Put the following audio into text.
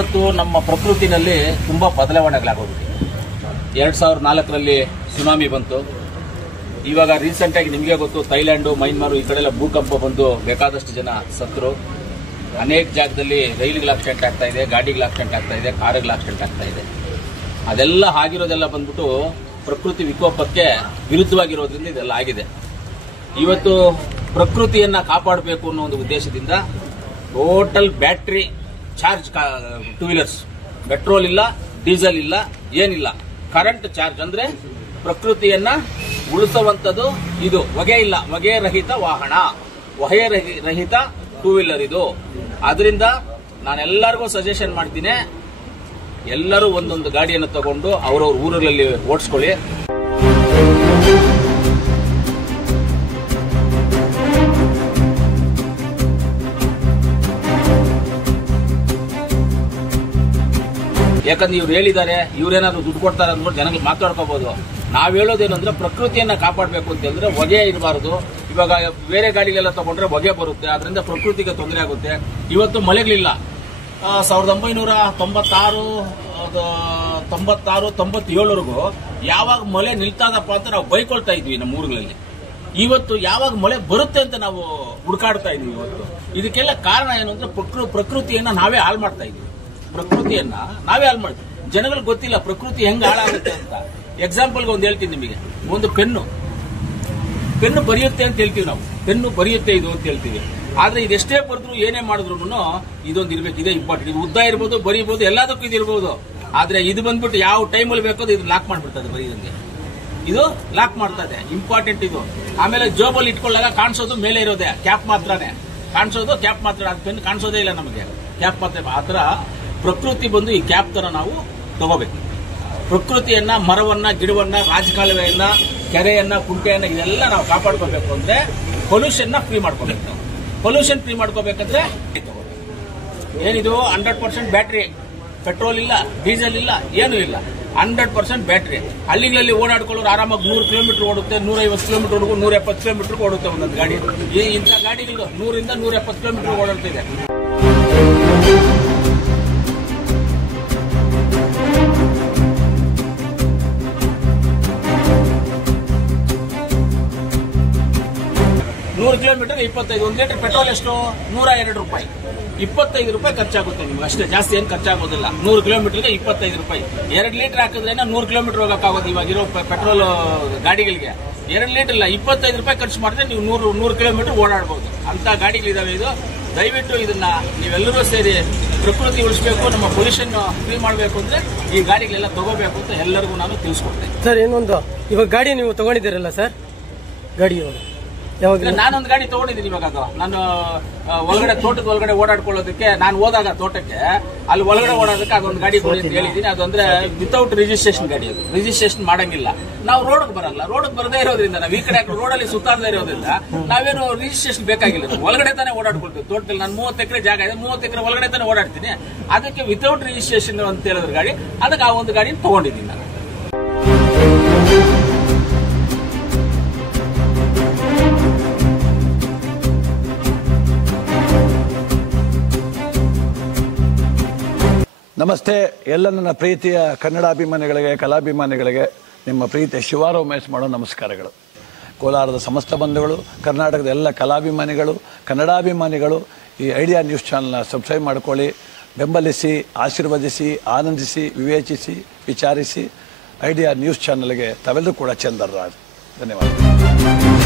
ಇವತ್ತು ನಮ್ಮ ಪ್ರಕೃತಿನಲ್ಲಿ ತುಂಬ ಬದಲಾವಣೆಗಳಾಗೋಗಿದೆ. 2004ರಲ್ಲಿ ಸುನಾಮಿ ಬಂತು. ಇವಾಗ ರೀಸೆಂಟಾಗಿ ನಿಮಗೆ ಗೊತ್ತು, ಥೈಲ್ಯಾಂಡು, ಮೈನ್ಮಾರು ಈ ಕಡೆಲ್ಲ ಭೂಕಂಪ ಬಂದು ಬೇಕಾದಷ್ಟು ಜನ ಸತ್ತರು. ಅನೇಕ ಜಾಗದಲ್ಲಿ ರೈಲುಗಳ ಆಕ್ಸಿಡೆಂಟ್ ಆಗ್ತಾ ಇದೆ, ಗಾಡಿಗಳ ಆಕ್ಸಿಡೆಂಟ್ ಆಗ್ತಾ ಇದೆ, ಕಾರುಗಳ ಆಕ್ಸಿಡೆಂಟ್ ಆಗ್ತಾ ಇದೆ. ಅದೆಲ್ಲ ಆಗಿರೋದೆಲ್ಲ ಬಂದ್ಬಿಟ್ಟು ಪ್ರಕೃತಿ ವಿಕೋಪಕ್ಕೆ ವಿರುದ್ಧವಾಗಿರೋದ್ರಿಂದ ಇದೆಲ್ಲ ಆಗಿದೆ. ಇವತ್ತು ಪ್ರಕೃತಿಯನ್ನ ಕಾಪಾಡಬೇಕು ಅನ್ನೋ ಒಂದು ಉದ್ದೇಶದಿಂದ total battery charge two wheelers, petrol ಇಲ್ಲ, ಡೀಸೆಲ್ ಇಲ್ಲ, ಏನಿಲ್ಲ, ಕರೆಂಟ್ ಚಾರ್ಜ್ ಅಂದ್ರೆ ಪ್ರಕೃತಿಯನ್ನ ಉಳಿಸುವಂತದ್ದು ಇದು. ಹೊಗೆ ಇಲ್ಲ, ಹೊಗೆ ರಹಿತ ವಾಹನ, ಹೊಗೆ ರಹಿತ ಟೂ ವೀಲರ್ ಇದು. ಅದರಿಂದ ನಾನೆಲ್ಲರಿಗೂ ಸಜೆಷನ್ ಮಾಡ್ತೀನಿ, ಎಲ್ಲರೂ ಒಂದೊಂದು ಗಾಡಿಯನ್ನು ತಗೊಂಡು ಅವರವ್ರ ಊರುಗಳಲ್ಲಿ ಓಡಿಸ್ಕೊಳ್ಳಿ. ಯಾಕಂದ್ರೆ ಇವ್ರು ಹೇಳಿದ್ದಾರೆ, ಇವ್ರೇನಾದ್ರು ದುಡ್ಡು ಕೊಡ್ತಾರೆ ಅಂದ್ಬಿಟ್ಟು ಜನಗಳು ಮಾತಾಡ್ಕೋಬಹುದು. ನಾವ್ ಹೇಳೋದೇನು ಅಂದ್ರೆ ಪ್ರಕೃತಿಯನ್ನ ಕಾಪಾಡಬೇಕು ಅಂತ ಹೇಳಿದ್ರೆ ಹೊಗೆ ಇರಬಾರದು. ಇವಾಗ ಬೇರೆ ಗಾಡಿಗೆಲ್ಲ ತಗೊಂಡ್ರೆ ಹೊಗೆ ಬರುತ್ತೆ, ಅದರಿಂದ ಪ್ರಕೃತಿಗೆ ತೊಂದರೆ ಆಗುತ್ತೆ. ಇವತ್ತು ಮಳೆಗಳಿಲ್ಲ. 1996, 97ವರೆಗೂ ಯಾವಾಗ ಮಳೆ ನಿಲ್ತಾದಪ್ಪ ಅಂತ ನಾವು ಬೈಕೊಳ್ತಾ ಇದ್ವಿ ನಮ್ಮ ಊರುಗಳಲ್ಲಿ. ಇವತ್ತು ಯಾವಾಗ ಮಳೆ ಬರುತ್ತೆ ಅಂತ ನಾವು ಹುಡುಕಾಡ್ತಾ ಇದೀವಿ. ಇವತ್ತು ಇದಕ್ಕೆಲ್ಲ ಕಾರಣ ಏನು ಅಂದ್ರೆ ಪ್ರಕೃತಿಯನ್ನ ನಾವೇ ಹಾಳು ಮಾಡ್ತಾ ಇದೀವಿ. ಪ್ರಕೃತಿಯನ್ನ ನಾವೇ ಹಾಳು ಮಾಡ್ತೀವಿ. ಜನಗಳಿಗೆ ಗೊತ್ತಿಲ್ಲ ಪ್ರಕೃತಿ ಹೆಂಗ್ ಹಾಳಾಗುತ್ತೆ ಅಂತ. ಎಕ್ಸಾಂಪಲ್ಗೆ ಒಂದು ಹೇಳ್ತೀನಿ ನಿಮಗೆ. ಒಂದು ಪೆನ್ನು ಬರೆಯುತ್ತೆ ಅಂತ ಹೇಳ್ತೀವಿ ನಾವು, ಪೆನ್ನು ಬರೆಯುತ್ತೆ ಇದು ಅಂತ ಹೇಳ್ತೀವಿ. ಆದ್ರೆ ಇದೆಷ್ಟೇ ಬರೆದ್ರು ಏನೇ ಮಾಡಿದ್ರು ಇದೊಂದು ಇರ್ಬೇಕು, ಇದೇ ಇಂಪಾರ್ಟೆಂಟ್. ಇದು ಉದ್ದ ಇರ್ಬೋದು, ಬರೀಬಹುದು, ಎಲ್ಲದಕ್ಕೂ ಇದು ಇರ್ಬೋದು. ಆದ್ರೆ ಇದು ಬಂದ್ಬಿಟ್ಟು ಯಾವ ಟೈಮಲ್ಲಿ ಬೇಕೋ ಇದು ಲಾಕ್ ಮಾಡ್ಬಿಡ್ತದೆ, ಬರೀದಂಗೆ ಇದು ಲಾಕ್ ಮಾಡ್ತದೆ. ಇಂಪಾರ್ಟೆಂಟ್ ಇದು. ಆಮೇಲೆ ಜೋಬಲ್ಲಿ ಇಟ್ಕೊಳ್ಳಾಗ ಕಾಣಿಸೋದು ಮೇಲೆ ಇರೋದೇ ಕ್ಯಾಪ್ ಮಾತ್ರನೇ ಕಾಣಿಸೋದು, ಕ್ಯಾಪ್ ಮಾತ್ರ. ಅದು ಪೆನ್ ಕಾಣಿಸೋದೇ ಇಲ್ಲ ನಮಗೆ, ಕ್ಯಾಪ್ ಮಾತ್ರ. ಆತರ ಪ್ರಕೃತಿ ಬಂದು ಈ ಕ್ಯಾಪ್ ತರ ನಾವು ತಗೋಬೇಕು. ಪ್ರಕೃತಿಯನ್ನ, ಮರವನ್ನ, ಗಿಡವನ್ನ, ರಾಜಕಾಲುವೆಯನ್ನ, ಕೆರೆಯನ್ನ, ಕುಂಟೆಯನ್ನ ಇದೆಲ್ಲ ನಾವು ಕಾಪಾಡ್ಕೋಬೇಕು ಅಂದ್ರೆ ಪೊಲ್ಯೂಷನ್ ಫ್ರೀ ಮಾಡ್ಕೋಬೇಕು. ನಾವು ಪೊಲ್ಯೂಷನ್ ಫ್ರೀ ಮಾಡ್ಕೋಬೇಕಂದ್ರೆ ಏನಿದು 100% ಬ್ಯಾಟ್ರಿ, ಪೆಟ್ರೋಲ್ ಇಲ್ಲ, ಡೀಸೆಲ್ ಇಲ್ಲ, ಏನೂ ಇಲ್ಲ, 100% ಬ್ಯಾಟ್ರಿ. ಹಳ್ಳಿಗಳಲ್ಲಿ ಓಡಾಡ್ಕೊಳ್ಳೋರು ಆರಾಮಾಗಿ 100 ಕಿಲೋಮೀಟರ್ ಓಡುತ್ತೆ, 150 ಕಿಲೋಮೀಟರ್ವರೆಗೂ, 170 ಕಿಲೋಮೀಟರ್ ಓಡುತ್ತೆ ಒಂದೊಂದು ಗಾಡಿ. ಇಂಥ ಗಾಡಿಗಳು 100ರಿಂದ 170 ಕಿಲೋಮೀಟರ್ ಓಡಾಡ್ತಿದೆ. ಕಿಲೋಮೀಟರ್ 25. 1 ಲೀಟರ್ ಪೆಟ್ರೋಲ್ ಎಷ್ಟು? 102 ರೂಪಾಯಿ. 25 ರೂಪಾಯಿ ಖರ್ಚಾಗುತ್ತೆ ನಿಮ್ಗೆ, ಅಷ್ಟೇ, ಜಾಸ್ತಿ ಏನು ಖರ್ಚಾಗೋದಿಲ್ಲ. 100 ಕಿಲೋಮೀಟರ್ಗೆ 25 ರೂಪಾಯಿ. 2 ಲೀಟರ್ ಹಾಕಿದ್ರೆ 100 ಕಿಲೋಮೀಟರ್ ಹೋಗಕ್ಕಾಗೋದು ಇವಾಗಿರೋ ಪೆಟ್ರೋಲ್ ಗಾಡಿಗಳಿಗೆ. 2 ಲೀಟರ್ ಇಲ್ಲ, 25 ರೂಪಾಯಿ ಖರ್ಚು ಮಾಡಿದ್ರೆ ನೀವು 100 ಕಿಲೋಮೀಟರ್ ಓಡಾಡಬಹುದು. ಅಂತ ಗಾಡಿಗಳಿದಾವೆ. ಇದು ದಯವಿಟ್ಟು ಇದನ್ನ ನೀವೆಲ್ಲರೂ ಸೇರಿ ಪ್ರಕೃತಿ ಉಳಿಸಬೇಕು, ನಮ್ಮ ಪೊಲ್ಯೂಷನ್ ಫ್ರೀ ಮಾಡಬೇಕು ಅಂದ್ರೆ ಈ ಗಾಡಿಗಳೆಲ್ಲ ತಗೋಬೇಕು ಅಂತ ಎಲ್ಲರಿಗೂ ನಾನು ತಿಳಿಸ್ಕೊಡ್ತೇನೆ. ಸರ್, ಇನ್ನೊಂದು, ಇವಾಗ ಗಾಡಿ ನೀವು ತಗೊಂಡಿದ್ದೀರಲ್ಲ ಸರ್, ಗಾಡಿ ನಾನೊಂದು ಗಾಡಿ ತಗೊಂಡಿದ್ದೀನಿ. ಇವಾಗ ಅದು ನಾನು ಒಳಗಡೆ, ತೋಟದ ಒಳಗಡೆ ಓಡಾಡ್ಕೊಳ್ಳೋದಕ್ಕೆ ನಾನು ಹೋದಾಗ ತೋಟಕ್ಕೆ, ಅಲ್ಲಿ ಒಳಗಡೆ ಓಡೋದಕ್ಕೆ ಅದೊಂದು ಗಾಡಿ ಕೊಡಿ ಅಂತ ಹೇಳಿದ್ದೀನಿ. ಅದು ಅಂದ್ರೆ ವಿತೌಟ್ ರಿಜಿಸ್ಟ್ರೇಷನ್ ಗಾಡಿ. ಅದು ರಿಜಿಸ್ಟ್ರೇಷನ್ ಮಾಡಂಗಿಲ್ಲ. ನಾವು ರೋಡ್ಗೆ ಬರಲ್ಲ. ರೋಡ್ಗೆ ಬರದೇ ಇರೋದ್ರಿಂದ, ನಾವು ಈ ಕಡೆ ರೋಡಲ್ಲಿ ಸುತ್ತಾಡದೇ ಇರೋದ್ರಿಂದ ನಾವೇನು ರಿಜಿಸ್ಟ್ರೇಷನ್ ಬೇಕಾಗಿಲ್ಲ. ಒಳಗಡೆ ತಾನೇ ಓಡಾಡ್ಕೊಳ್ತೀವಿ. ತೋಟದಲ್ಲಿ ನಾನು 30 ಎಕರೆ ಜಾಗ ಇದೆ, 30 ಎಕರೆ ಒಳಗಡೆ ತಾನೇ ಓಡಾಡ್ತೀನಿ. ಅದಕ್ಕೆ ವಿತೌಟ್ ರಿಜಿಸ್ಟ್ರೇಷನ್ ಅಂತ ಹೇಳಿದ್ರೆ ಗಾಡಿ, ಅದಕ್ಕೆ ಆ ಒಂದು ಗಾಡಿ ತಗೊಂಡಿದ್ದೀನಿ ನಾನು. ನಮಸ್ತೆ ಎಲ್ಲ ನನ್ನ ಪ್ರೀತಿಯ ಕನ್ನಡಾಭಿಮಾನಿಗಳಿಗೆ, ಕಲಾಭಿಮಾನಿಗಳಿಗೆ ನಿಮ್ಮ ಪ್ರೀತಿಯ ಶಿವಾರ ಉಮೇಶ್ ಮಾಡೋ ನಮಸ್ಕಾರಗಳು. ಕೋಲಾರದ ಸಮಸ್ತ ಬಂಧುಗಳು, ಕರ್ನಾಟಕದ ಎಲ್ಲ ಕಲಾಭಿಮಾನಿಗಳು, ಕನ್ನಡಾಭಿಮಾನಿಗಳು ಈ ಐಡಿಯಾ ನ್ಯೂಸ್ ಚಾನಲ್ನ ಸಬ್ಸ್ಕ್ರೈಬ್ ಮಾಡ್ಕೊಳ್ಳಿ, ಬೆಂಬಲಿಸಿ, ಆಶೀರ್ವದಿಸಿ, ಆನಂದಿಸಿ, ವಿವೇಚಿಸಿ, ವಿಚಾರಿಸಿ. ಐಡಿಯಾ ನ್ಯೂಸ್ ಚಾನಲ್ಗೆ ತಾವೆಲ್ಲರೂ ಕೂಡ ಚಂದರ್ರಾಜ್. ಧನ್ಯವಾದ.